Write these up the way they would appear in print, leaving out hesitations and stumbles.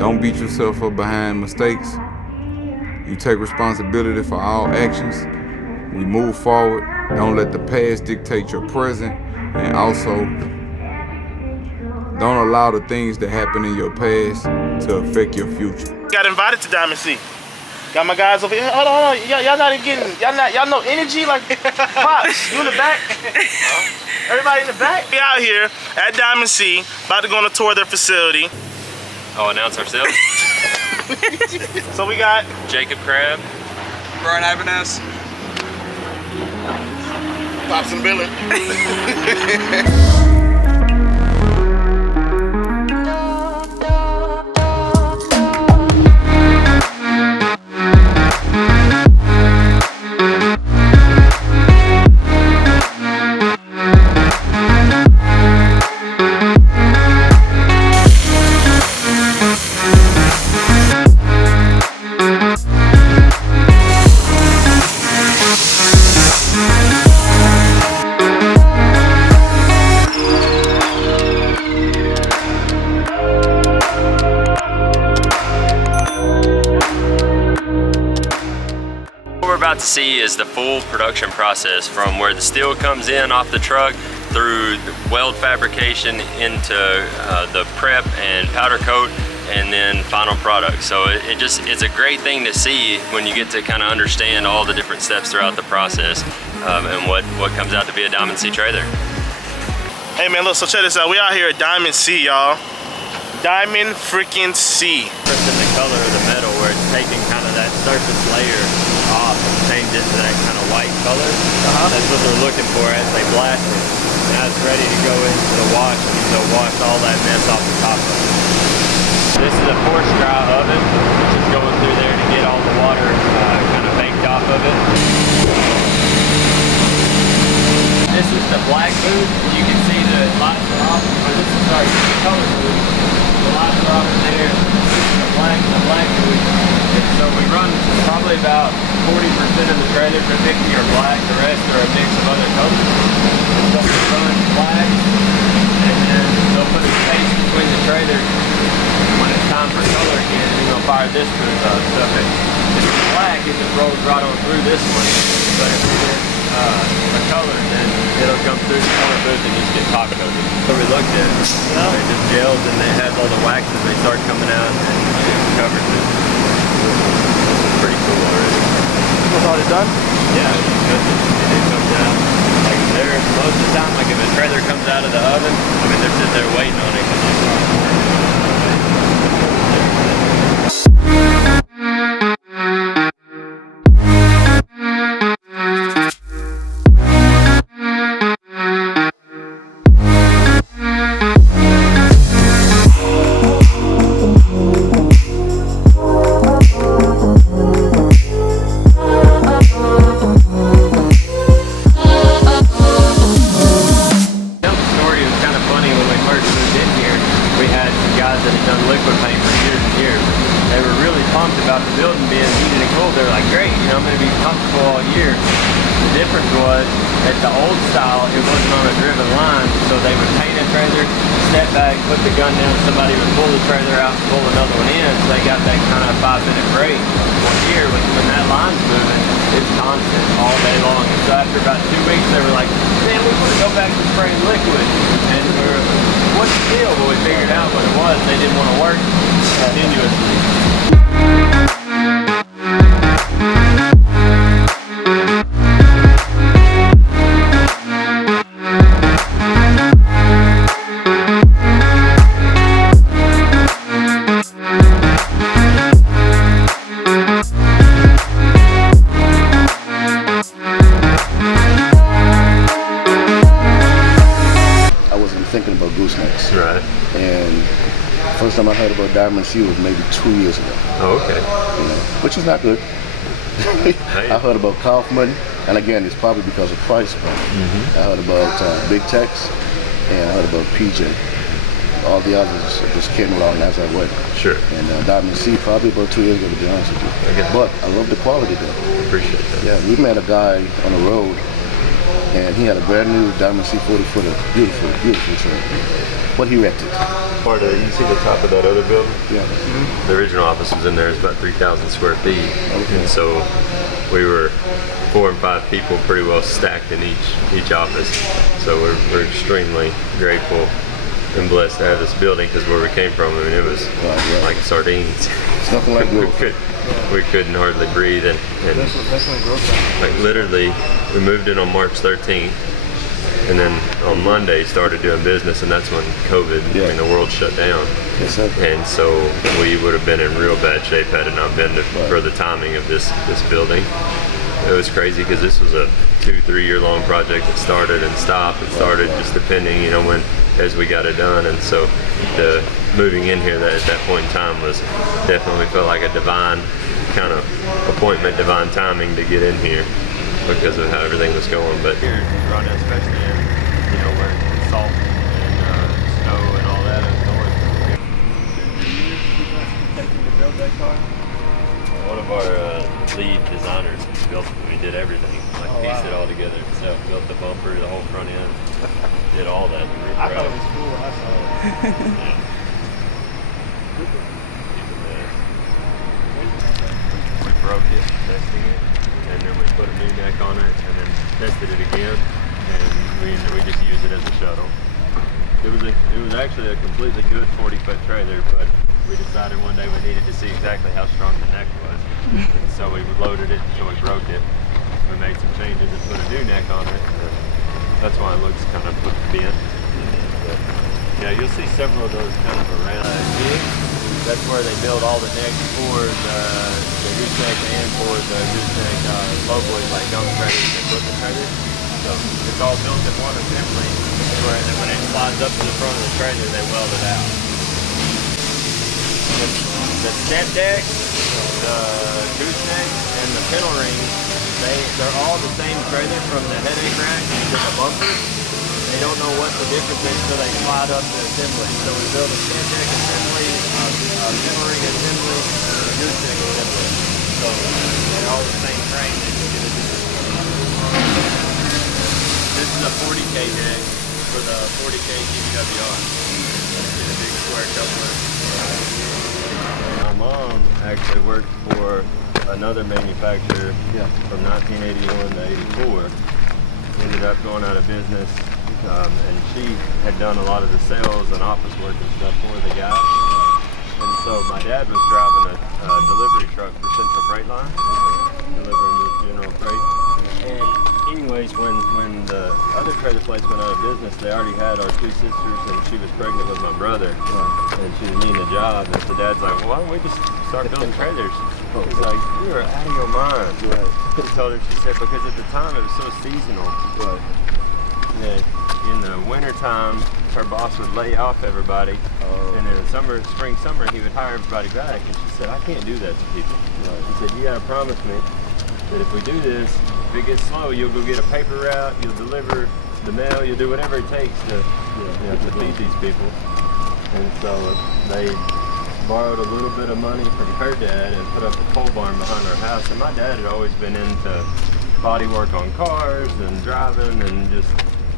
Don't beat yourself up behind mistakes. You take responsibility for all actions. We move forward. Don't let the past dictate your present. And also, don't allow the things that happen in your past to affect your future. Got invited to Diamond C. Got my guys over here. Hold on. Y'all not getting, y'all know energy like Pops. You in the back? Everybody in the back? We out here at Diamond C, about to go on a tour of their facility. Oh, announce ourselves? So we got Jacob Crabb, Brian Ibanez, Pops and Billy. to see is the full production process, from where the steel comes in off the truck through weld fabrication into the prep and powder coat and then final product. So it's a great thing to see when you get to kind of understand all the different steps throughout the process and what comes out to be a Diamond C trailer. Hey man, look, so check this out. We out here at Diamond C, y'all. Diamond freaking C. Just in the color of the metal, where it's taking kind of that surface layer off and changed it to that kind of white color. That's what they're looking for as they blast it. Now it's ready to go into the wash, and they'll wash all that mess off the top of it. This is a force dry oven, which is going through there to get all the water kind of baked off of it. This is the black booth. You can see the lights are off. Or this is our color booth. The lights are off in there. This is the black booth. And so we run probably about 40% of the trailers are 50 are black. The rest are a mix of other colors. So we run black, and then they'll put a space between the trailers. When it's time for color again, we're gonna fire this booth up. So if it's black, it just rolls right on through this one. But if it's a color, then it'll come through the color booth and just get top coated. So we looked at it. It just gels and it has all the waxes. They start coming out and it covers it. This is pretty cool already. That's already done? Yeah, it comes out. Like most of the time, like if a trailer comes out of the oven, I mean they're sitting there waiting on it. Diamond C was maybe 2 years ago. Oh, okay. You know, which is not good. I heard about Kaufman, and again, it's probably because of price point. I heard about Big Tex, and I heard about PJ. All the others just came along as I went. Sure. And Diamond C probably about 2 years ago, to be honest with you. Okay. But I love the quality though. Appreciate that. Yeah, we met a guy on the road and he had a brand new Diamond C 40 footer, beautiful, beautiful truck. What he rented. Part of you see the top of that other building? Yeah. The original office was in there. It's about 3,000 square feet, and so we were 4 and 5 people, pretty well stacked in each office. So we're extremely grateful and blessed to have this building, because where we came from, I mean, it was like sardines. It's nothing like growth. We couldn't hardly breathe, and like literally, we moved in on March 13th, and then on Monday started doing business, and that's when COVID, I mean, the world shut down. Yes, sir. And so we would have been in real bad shape had it not been for the timing of this building. It was crazy because this was a 2-3 year long project that started and stopped. It started just depending, you know, when as we got it done. And so the moving in here at that point in time was definitely felt like a divine kind of appointment, divine timing to get in here because of how everything was going. But Here, Rhonda, especially in, you know, where it's salt and snow and all that up north. Taking to build that car? one of our lead designers built, we did everything, like pieced it all together himself, built the bumper, the whole front end, did all that. I thought it was cool when I saw it. We broke it, testing it, and then we put a new neck on it, and then tested it again, and we just used it as a shuttle. It was actually a completely good 40-foot trailer, but we decided one day we needed to see exactly how strong the neck was. And so we loaded it until we broke it. We made some changes and put a new neck on it. That's why it looks kind of bent. But, yeah, you'll see several of those kind of around. That's where they build all the necks for the gooseneck and for the gooseneck locally, like dump trailers and equipment trailers. So it's all built in one assembly, where then when it slides up to the front of the trailer, they weld it out. The step deck, the gooseneck, and the pintle ring, they're all the same trailer from the headache rack to the bumper. They don't know what the difference is, so they slide up the assembly. So we build a step deck assembly, a pintle ring assembly, and a gooseneck assembly. So they're all the same frame. They just get a different. This is a 40K deck for the 40K GVWR. Get a big square coupler. My mom actually worked for another manufacturer from 1981 to 84. Ended up going out of business, and she had done a lot of the sales and office work and stuff for the guy. And so my dad was driving a delivery truck for Central Freight Line, delivering the general freight. And anyways, when the other trailer place went out of business, they already had our two sisters, and she was pregnant with my brother, and she was needing a job. And so Dad's like, well, why don't we just start building trailers? He's like, you are out of your mind. He told her, she said, because at the time it was so seasonal. That in the wintertime, her boss would lay off everybody, and in the spring, summer, he would hire everybody back. And she said, I can't do that to people. He said, you gotta promise me that if we do this, if it gets slow, you'll go get a paper route, you'll deliver the mail, you'll do whatever it takes to, to feed these people. And so they borrowed a little bit of money from her dad and put up a pole barn behind our house. And my dad had always been into body work on cars and driving, and just,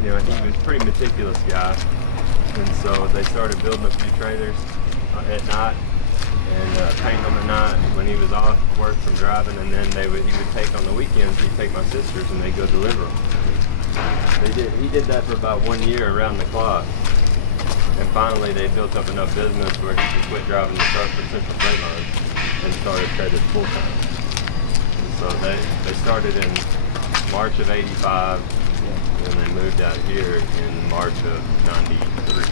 he was a pretty meticulous guy. And so they started building a few trailers at night and painting them at night when he was off work from driving, and then he would take on the weekends, he'd take my sisters and they'd go deliver them. He did that for about 1 year around the clock. And finally they built up enough business where he could quit driving the truck for Central Freight Line and started trailers full time. And so they started in March of '85, and they moved out here in March of '93.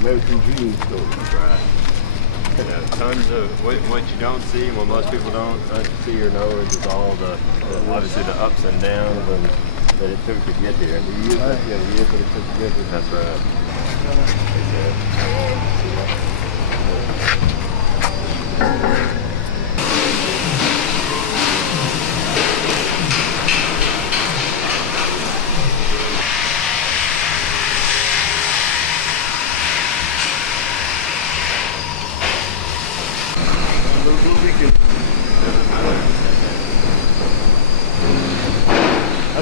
American Dream story. Right. Tons of what you don't see, what most people don't see or know, is all the obviously the ups and downs and that it took to get here. The years that it took to get here. That's right.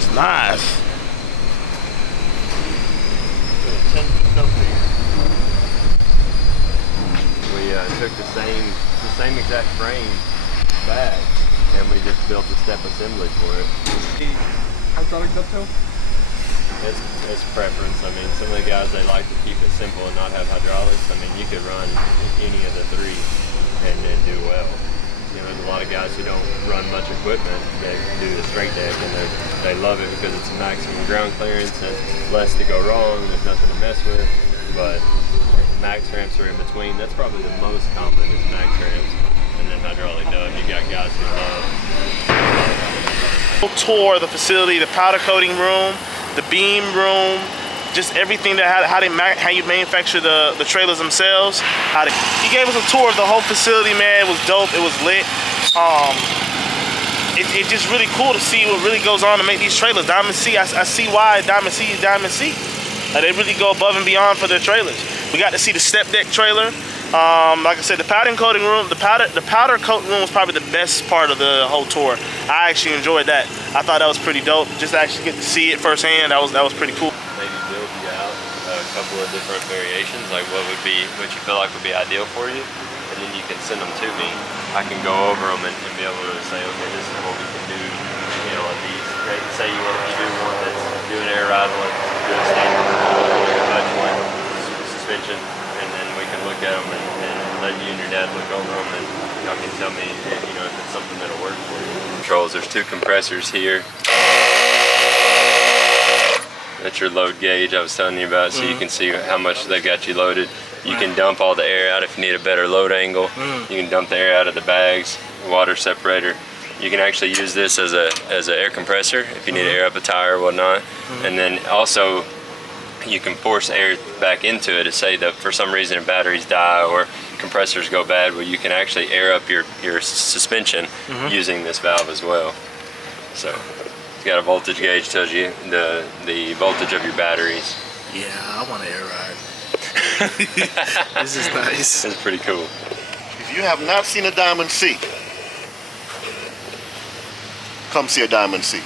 That's nice. We took the same exact frame back, and we just built a step assembly for it. Hydraulic dovetail? It's preference. I mean, some of the guys, they like to keep it simple and not have hydraulics. I mean, you could run any of the three and do well. You know, there's a lot of guys who don't run much equipment. They do the straight deck, and they love it because it's maximum ground clearance and less to go wrong. There's nothing to mess with. But max ramps are in between. That's probably the most common is max ramps, and then hydraulic dub. You got guys who love. We'll tour the facility, the powder coating room, the beam room, just everything that how you manufacture the trailers themselves. He gave us a tour of the whole facility, man. It was dope. It was lit. It's just really cool to see what really goes on to make these trailers. Diamond C, I see why Diamond C is Diamond C. They really go above and beyond for their trailers. We got to see the step deck trailer. Like I said, the powder coating room, the powder coat room was probably the best part of the whole tour. I actually enjoyed that. I thought that was pretty dope. Just to actually get to see it firsthand, that was pretty cool. Maybe build you out a couple of different variations, like what you feel like would be ideal for you, and then you can send them to me. I can go over them and be able to say, okay, this is what we can do. You know, these. Say you do one that's doing air ride, one do a standard, one suspension, and then we can look at them and let you and your dad look over them, and y'all can tell me, you know, if it's something that'll work for you. Controls. There's two compressors here. That's your load gauge I was telling you about, so you can see how much they got you loaded. You can dump all the air out if you need a better load angle. You can dump the air out of the bags, water separator. You can actually use this as an air compressor if you need to air up a tire or whatnot. And then also you can force air back into it to say that for some reason batteries die or compressors go bad, well, you can actually air up your suspension using this valve as well. So it's got a voltage gauge, tells you the voltage of your batteries. Yeah, I want to air ride. This is nice. It's pretty cool. If you have not seen a Diamond C, come see a Diamond C.